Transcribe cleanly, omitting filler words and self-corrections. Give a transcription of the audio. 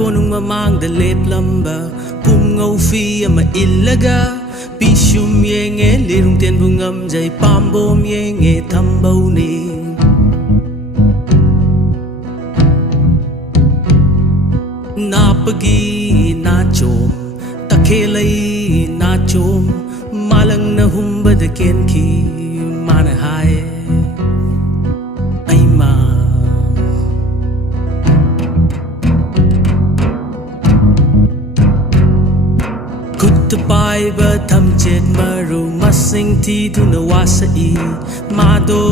konung mamang da lep lamba pum ngau fi ama illaga pishum yenge lirung ten bungam jai pambom yenge thambau ni napagi na chom takhelai na chom malang na humba da ken ki mana hai ai ma kut pai ba tham chet maru masing thi tu na wasa i ma do